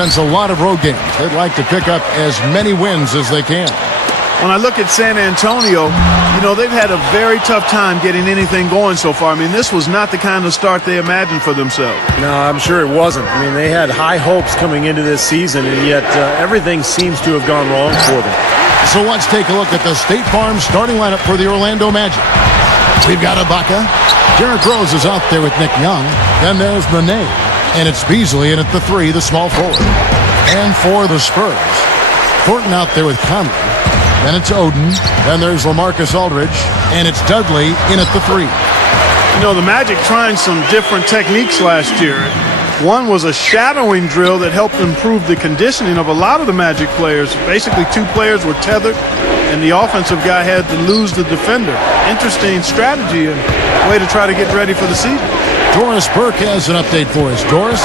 represents a lot of road games. They'd like to pick up as many wins as they can. When I look at San Antonio, you know, they've had a very tough time getting anything going so far. I mean, this was not the kind of start they imagined for themselves. No, I'm sure it wasn't. I mean, they had high hopes coming into this season, and yet everything seems to have gone wrong for them. So let's take a look at the State Farm starting lineup for the Orlando Magic. We've got Ibaka. Derrick Rose is out there with Nick Young. Then there's Nene. And it's Beasley in at the 3, the small forward. And for the Spurs, Thornton out there with Conley. Then it's Oden. Then there's LaMarcus Aldridge. And it's Dudley in at the 3. You know, the Magic trying some different techniques last year. One was a shadowing drill that helped improve the conditioning of a lot of the Magic players. Basically, 2 players were tethered, and the offensive guy had to lose the defender. Interesting strategy and way to try to get ready for the season. Doris Burke has an update for us. Doris?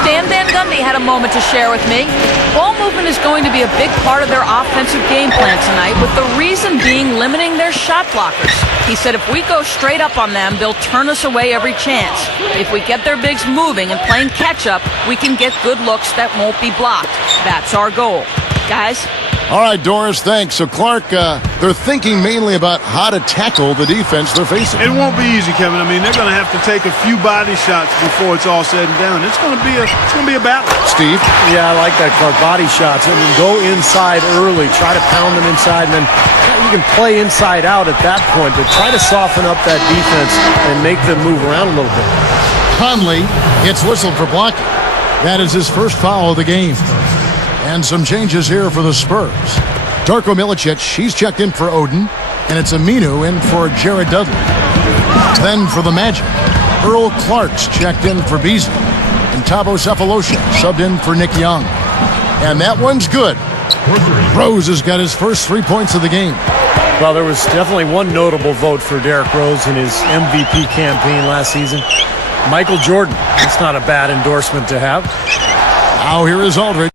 Stan Van Gundy had a moment to share with me. Ball movement is going to be a big part of their offensive game plan tonight, with the reason being limiting their shot blockers. He said if we go straight up on them, they'll turn us away every chance. If we get their bigs moving and playing catch-up, we can get good looks that won't be blocked. That's our goal. Guys? All right, Doris, thanks. So, Clark, they're thinking mainly about how to tackle the defense they're facing. It won't be easy, Kevin. I mean, they're going to have to take a few body shots before it's all said and done. It's going to be a battle. Steve? Yeah, I like that, Clark. Body shots. I mean, go inside early. Try to pound them inside, and then you can play inside out at that point, but try to soften up that defense and make them move around a little bit. Conley gets whistled for blocking. That is his first foul of the game. And some changes here for the Spurs. Darko Milicic, he's checked in for Oden, and it's Aminu in for Jared Dudley. Then for the Magic, Earl Clark's checked in for Beasley, and Thabo Sefolosha subbed in for Nick Young. And that one's good. Rose has got his first 3 points of the game. Well, there was definitely one notable vote for Derrick Rose in his MVP campaign last season. Michael Jordan. It's not a bad endorsement to have. Now here is Aldridge.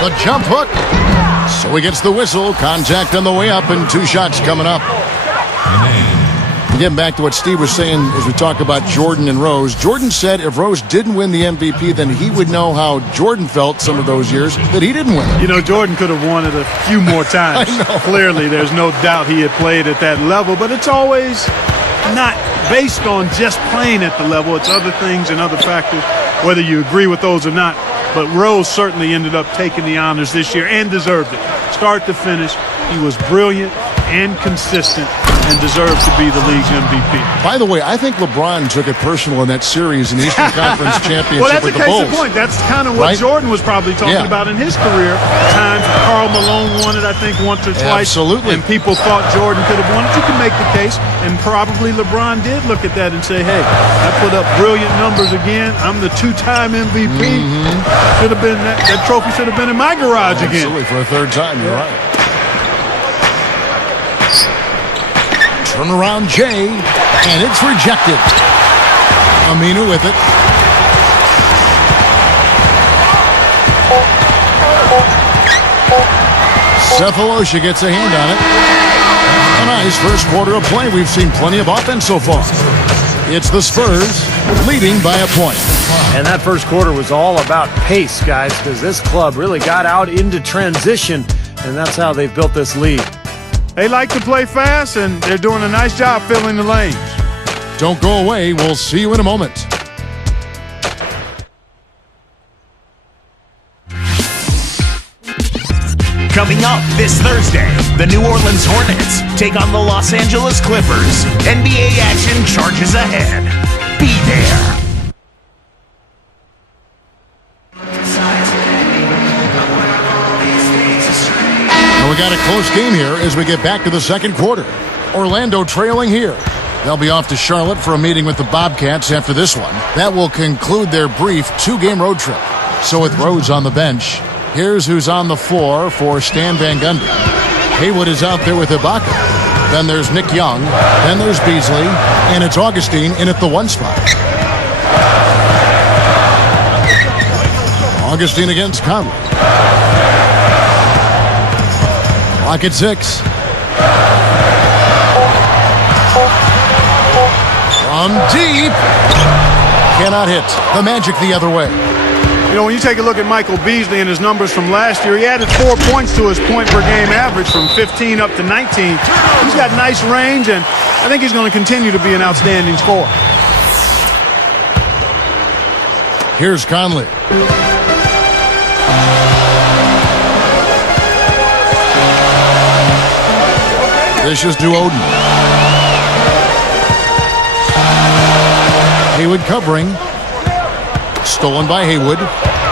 The jump hook. So he gets the whistle. Contact on the way up and 2 shots coming up. Getting back to what Steve was saying as we talk about Jordan and Rose. Jordan said if Rose didn't win the MVP, then he would know how Jordan felt some of those years that he didn't win it. You know, Jordan could have won it a few more times. I know. Clearly, there's no doubt he had played at that level, but it's always not based on just playing at the level. It's other things and other factors, whether you agree with those or not. But Rose certainly ended up taking the honors this year and deserved it. Start to finish, he was brilliant and consistent and deserved to be the league's MVP. By the way, I think LeBron took it personal in that series in the Eastern Conference Championship well, that's with a the case Bulls. of point. That's kind of what Right? Jordan was probably talking about in his career. Times Karl Malone won it, I think, once or twice. Absolutely. And people thought Jordan could have won it. You can make the case, and probably LeBron did look at that and say, hey, I put up brilliant numbers again. I'm the 2-time MVP. Should have been that trophy should have been in my garage again. Absolutely, for a 3rd time, you're right. Turnaround Jay, and it's rejected. Aminu with it. Sefolosha gets a hand on it. A nice first quarter of play. We've seen plenty of offense so far. It's the Spurs leading by a point. And that first quarter was all about pace, guys, because this club really got out into transition, and that's how they've built this lead. They like to play fast, and they're doing a nice job filling the lanes. Don't go away. We'll see you in a moment. Coming up this Thursday, the New Orleans Hornets take on the Los Angeles Clippers. NBA action charges ahead. Be there. And we got a close game here as we get back to the second quarter. Orlando trailing here. They'll be off to Charlotte for a meeting with the Bobcats after this one. That will conclude their brief 2-game road trip. So with Rose on the bench, here's who's on the floor for Stan Van Gundy. Haywood is out there with Ibaka. Then there's Nick Young. Then there's Beasley. And it's Augustine in at the 1 spot. Augustine against Conley. Clock at 6. From deep. Cannot hit. The Magic the other way. You know, when you take a look at Michael Beasley and his numbers from last year, he added 4 points to his point-per-game average from 15 up to 19. He's got nice range, and I think he's going to continue to be an outstanding scorer. Here's Conley. This is to Oden. Haywood covering. Stolen by Haywood.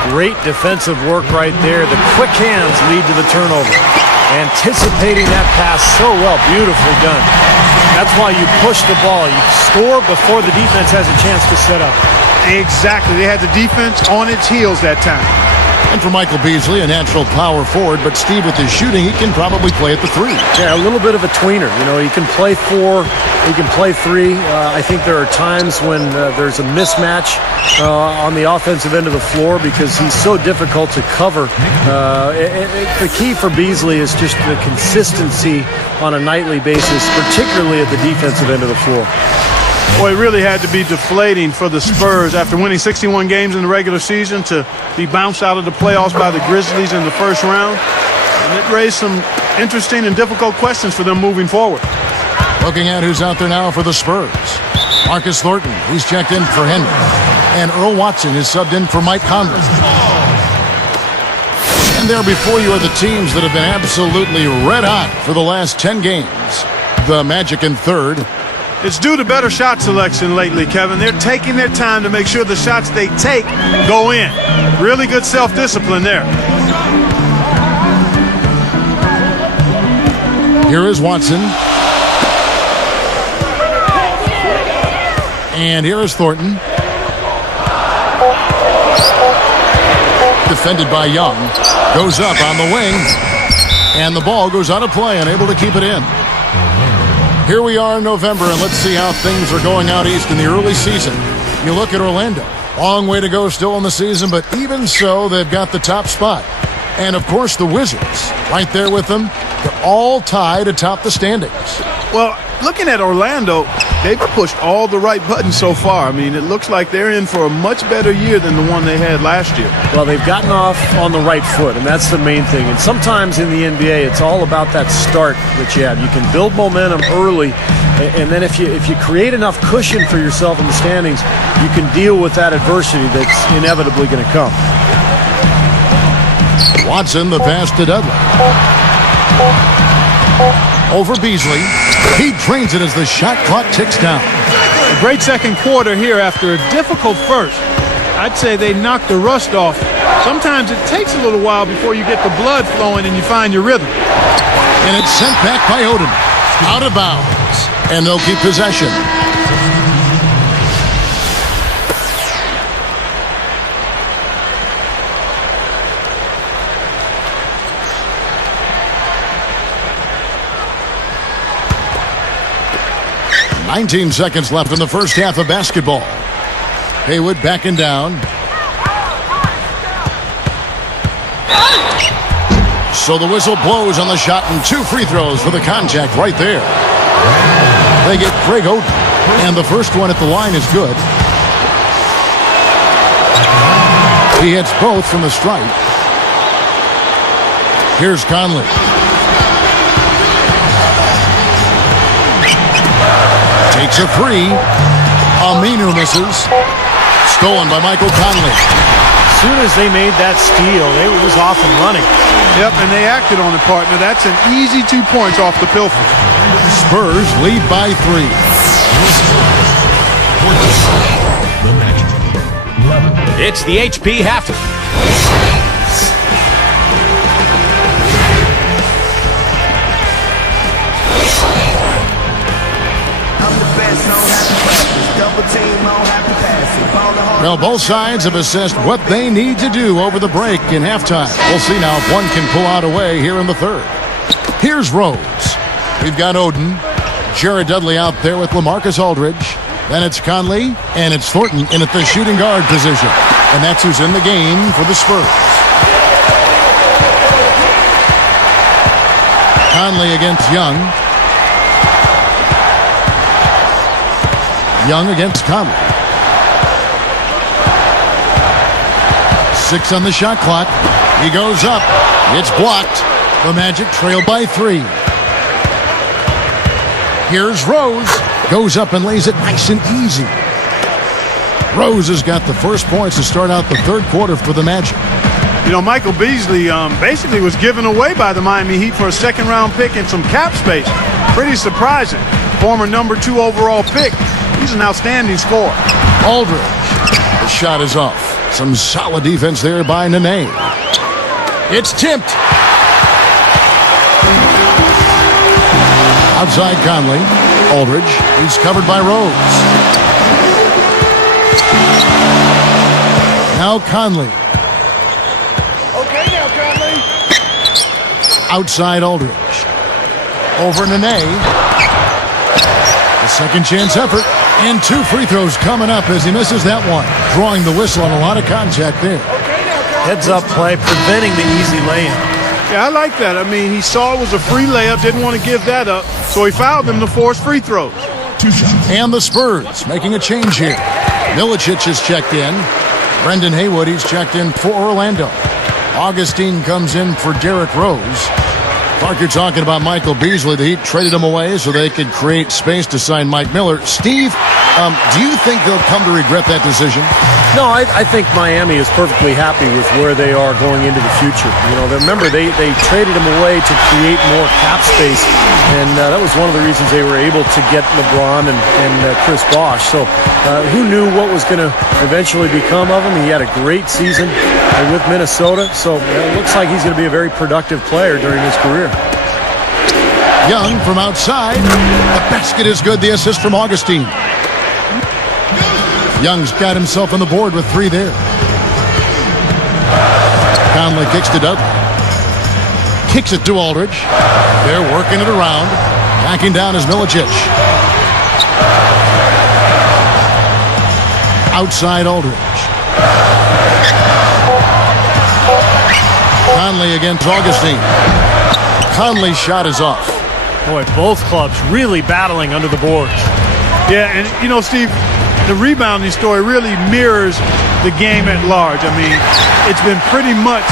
Great defensive work right there. The quick hands lead to the turnover. Anticipating that pass so well. Beautifully done. That's why you push the ball. You score before the defense has a chance to set up. Exactly. They had the defense on its heels that time. And for Michael Beasley, a natural power forward, but Steve, with his shooting, he can probably play at the 3. Yeah, a little bit of a tweener. You know, he can play 4, he can play 3. I think there are times when there's a mismatch on the offensive end of the floor because he's so difficult to cover. The key for Beasley is just the consistency on a nightly basis, particularly at the defensive end of the floor. Boy, it really had to be deflating for the Spurs after winning 61 games in the regular season to be bounced out of the playoffs by the Grizzlies in the first round. And it raised some interesting and difficult questions for them moving forward. Looking at who's out there now for the Spurs. Marcus Thornton, he's checked in for Henry. And Earl Watson is subbed in for Mike Conley. And there before you are the teams that have been absolutely red hot for the last 10 games. The Magic in third. It's due to better shot selection lately, Kevin. They're taking their time to make sure the shots they take go in. Really good self-discipline there. Here is Watson. And here is Thornton. Defended by Young. Goes up on the wing. And the ball goes out of play, unable to keep it in. Here we are in November, and let's see how things are going out east in the early season. You look at Orlando. Long way to go still in the season, but even so, they've got the top spot. And, of course, the Wizards, right there with them. They're all tied atop the standings. Well, looking at Orlando, they've pushed all the right buttons so far. I mean, it looks like they're in for a much better year than the one they had last year. Well, they've gotten off on the right foot, and that's the main thing. And sometimes in the NBA, it's all about that start that you have. You can build momentum early, and then if you create enough cushion for yourself in the standings, you can deal with that adversity that's inevitably going to come. Watson, the pass to Dudley. Over Beasley. He drains it as the shot clock ticks down. A great second quarter here after a difficult first. I'd say they knocked the rust off. Sometimes it takes a little while before you get the blood flowing and you find your rhythm. And it's sent back by Oden. Out of bounds. And they'll keep possession. "19 seconds left in the first half of basketball. Haywood backing down. So the whistle blows on the shot and 2 free throws for the contact right there. They get Craig Oden, and the first one at the line is good. He hits both from the stripe. Here's Conley. Takes a 3. Aminu misses. Stolen by Michael Conley. As soon as they made that steal, they were just off and running. Yep, and they acted on it, partner. That's an easy 2 points off the pilfer. Spurs lead by 3. It's the HP halftime. Well, both sides have assessed what they need to do over the break in halftime. We'll see now if one can pull out a way here in the third. Here's Rose. We've got Oden. Jared Dudley out there with LaMarcus Aldridge. Then it's Conley, and it's Thornton in at the shooting guard position. And that's who's in the game for the Spurs. Conley against Young. Young against Conley. 6 on the shot clock. He goes up. It's blocked. The Magic trail by 3. Here's Rose. Goes up and lays it nice and easy. Rose has got the first points to start out the third quarter for the Magic. You know, Michael Beasley basically was given away by the Miami Heat for a second-round pick and some cap space. Pretty surprising. Former number 2 overall pick. He's an outstanding scorer. Aldridge. The shot is off. Some solid defense there by Nene. It's tipped. Outside Conley. Aldridge. He's covered by Rose. Now Conley. Okay, now Conley. Outside Aldridge. Over Nene. A second chance effort. And 2 free throws coming up as he misses that one. Drawing the whistle on a lot of contact there. Heads-up play, preventing the easy layup. Yeah, I like that. I mean, he saw it was a free layup, didn't want to give that up, so he fouled him to force free throws. 2 shots. And the Spurs making a change here. Milicic is checked in. Brendan Haywood, he's checked in for Orlando. Augustine comes in for Derrick Rose. Clark, you're talking about Michael Beasley. The Heat traded him away so they could create space to sign Mike Miller. Steve, do you think they'll come to regret that decision? No, I think Miami is perfectly happy with where they are going into the future. You know, remember, they traded him away to create more cap space, and that was one of the reasons they were able to get LeBron and Chris Bosh. So who knew what was going to eventually become of him? He had a great season with Minnesota, so it looks like he's going to be a very productive player during his career. Young from outside. The basket is good. The assist from Augustine. Young's got himself on the board with 3 there. Conley kicks to Dudley. Kicks it to Aldridge. They're working it around. Backing down is Milicic. Outside Aldridge. Conley against Augustine. Conley's shot is off. Boy, both clubs really battling under the boards. Yeah, and you know, Steve, the rebounding story really mirrors the game at large. I mean, it's been pretty much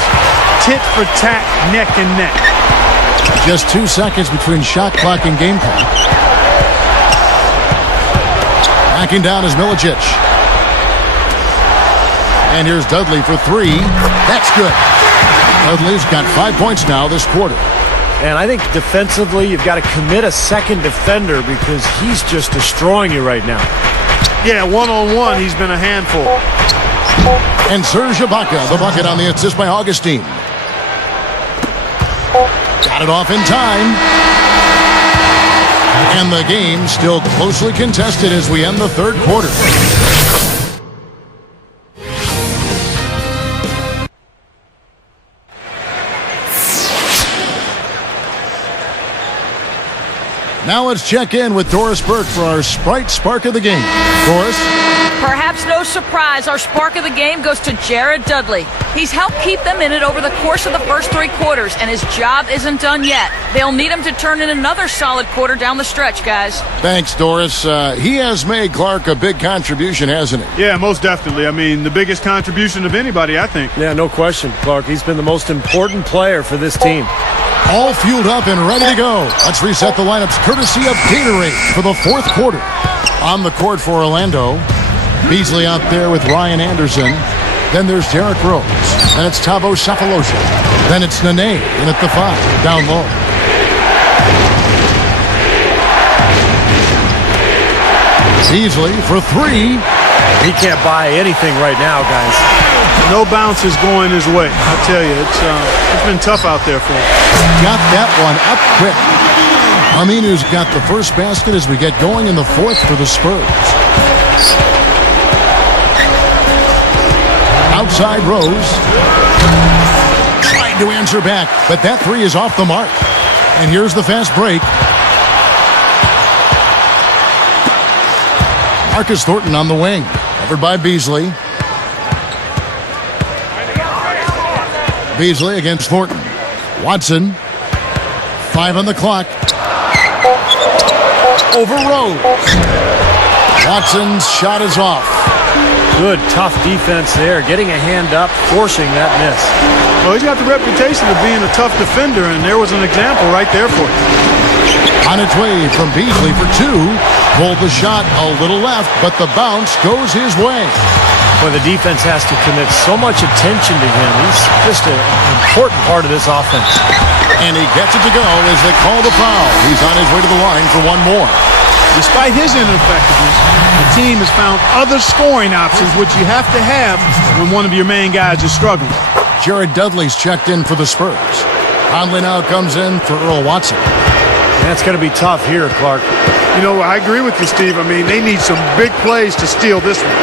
tit for tat, neck and neck. Just 2 seconds between shot clock and game clock. Backing down is Milicic. And here's Dudley for 3. That's good. Dudley's got 5 points now this quarter. And I think defensively, you've got to commit a second defender because he's just destroying you right now. Yeah, one-on-one, he's been a handful. And Serge Ibaka, the bucket on the assist by Augustine. Got it off in time. And the game still closely contested as we end the third quarter. Now let's check in with Doris Burke for our Sprite Spark of the Game. Doris? Perhaps no surprise, our spark of the game goes to Jared Dudley. He's helped keep them in it over the course of the first 3 quarters, and his job isn't done yet. They'll need him to turn in another solid quarter down the stretch, guys. Thanks, Doris. He has made Clark a big contribution, hasn't he? Yeah, most definitely. I mean, the biggest contribution of anybody, I think. Yeah, no question, Clark. He's been the most important player for this team. All fueled up and ready to go. Let's reset the lineups courtesy of Gatorade for the fourth quarter. On the court for Orlando, Beasley out there with Ryan Anderson. Then there's Derrick Rose. Then it's Tavo Safalosa. Then it's Nene in at the 5, down low. Beasley for 3. He can't buy anything right now, guys. No bounces going his way. I tell you, it's been tough out there for him. Got that one up quick. Aminu's got the first basket as we get going in the fourth for the Spurs. Outside Rose. Trying to answer back, but that 3 is off the mark. And here's the fast break. Marcus Thornton on the wing. Covered by Beasley. Beasley against Thornton. Watson. 5 on the clock. Over Rose. Watson's shot is off. Good, tough defense there. Getting a hand up, forcing that miss. Well, he's got the reputation of being a tough defender, and there was an example right there for him. On its way from Beasley for two. Pulled the shot a little left, but the bounce goes his way. Well, the defense has to commit so much attention to him. He's just an important part of this offense. And he gets it to go as they call the foul. He's on his way to the line for one more. Despite his ineffectiveness, the team has found other scoring options, which you have to have when one of your main guys is struggling. Jared Dudley's checked in for the Spurs. Conley now comes in for Earl Watson. That's going to be tough here, Clark. You know, I agree with you, Steve. I mean, they need some big plays to steal this one.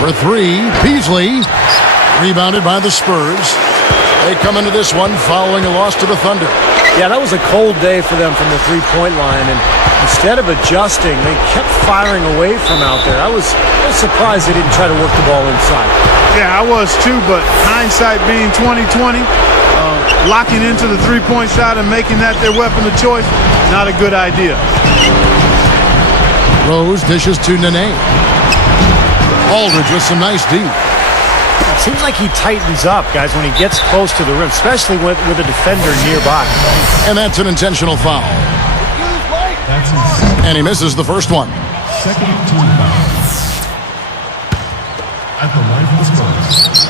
For three, Beasley. Rebounded by the Spurs. They come into this one following a loss to the Thunder. Yeah, that was a cold day for them from the three-point line, and instead of adjusting, they kept firing away from out there. I was surprised they didn't try to work the ball inside. Yeah, I was too, but hindsight being 20/20, locking into the three-point shot and making that their weapon of choice, not a good idea. Rose dishes to Nene. Aldridge with some nice D. It seems like he tightens up, guys, when he gets close to the rim, especially with a defender nearby. And that's an intentional foul. And he misses the first one. Second team foul. At the line for the Spurs.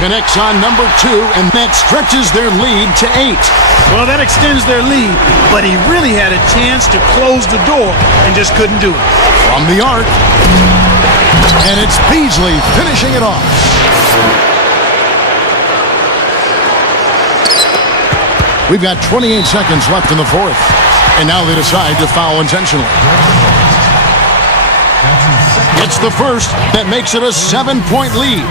Connects on number two, and that stretches their lead to 8. Well, that extends their lead, but he really had a chance to close the door and just couldn't do it. From the arc. And it's Beasley finishing it off. We've got 28 seconds left in the fourth. And now they decide to foul intentionally. It's the first that makes it a 7-point lead.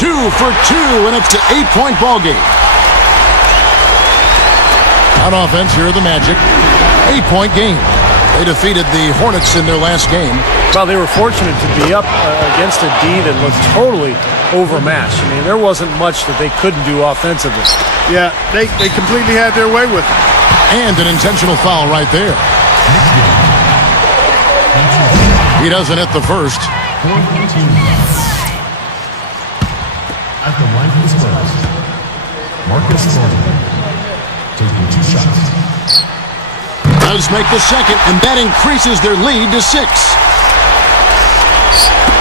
2 for 2, and it's an 8-point ball game. On offense, here are the Magic. 8-point game. They defeated the Hornets in their last game. Well, they were fortunate to be up against a D that looked totally overmatched. I mean, there wasn't much that they couldn't do offensively. Yeah, they completely had their way with it. And an intentional foul right there. He doesn't hit the first. At the line for the Spurs, Marcus Thornton taking 2 shots. Does make the second, and that increases their lead to 6.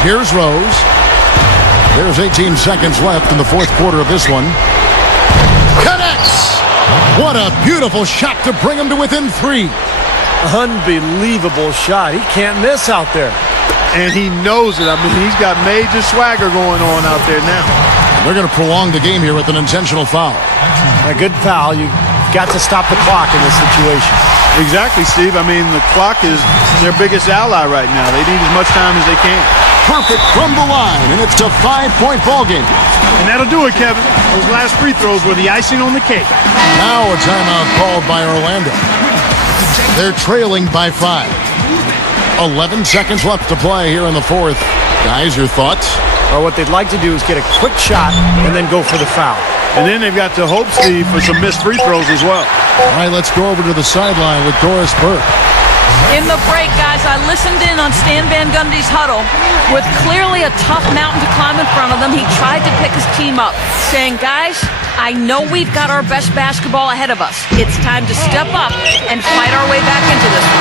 Here's Rose. There's 18 seconds left in the fourth quarter of this one. Connects! What a beautiful shot to bring him to within 3. Unbelievable shot. He can't miss out there. And he knows it. I mean, he's got major swagger going on out there now. They're going to prolong the game here with an intentional foul. A good foul. You've got to stop the clock in this situation. Exactly, Steve. I mean, the clock is their biggest ally right now. They need as much time as they can. Perfect from the line, and it's a 5-point ball game. And that'll do it, Kevin. Those last free throws were the icing on the cake. Now a timeout called by Orlando. They're trailing by 5. 11 seconds left to play here in the fourth. Guys, your thoughts? Well, what they'd like to do is get a quick shot and then go for the foul. And then they've got to hope, Steve, for some missed free throws as well. All right, let's go over to the sideline with Doris Burke. In the break, guys, I listened in on Stan Van Gundy's huddle. With clearly a tough mountain to climb in front of them, he tried to pick his team up, saying, guys, I know we've got our best basketball ahead of us. It's time to step up and fight our way back into this one.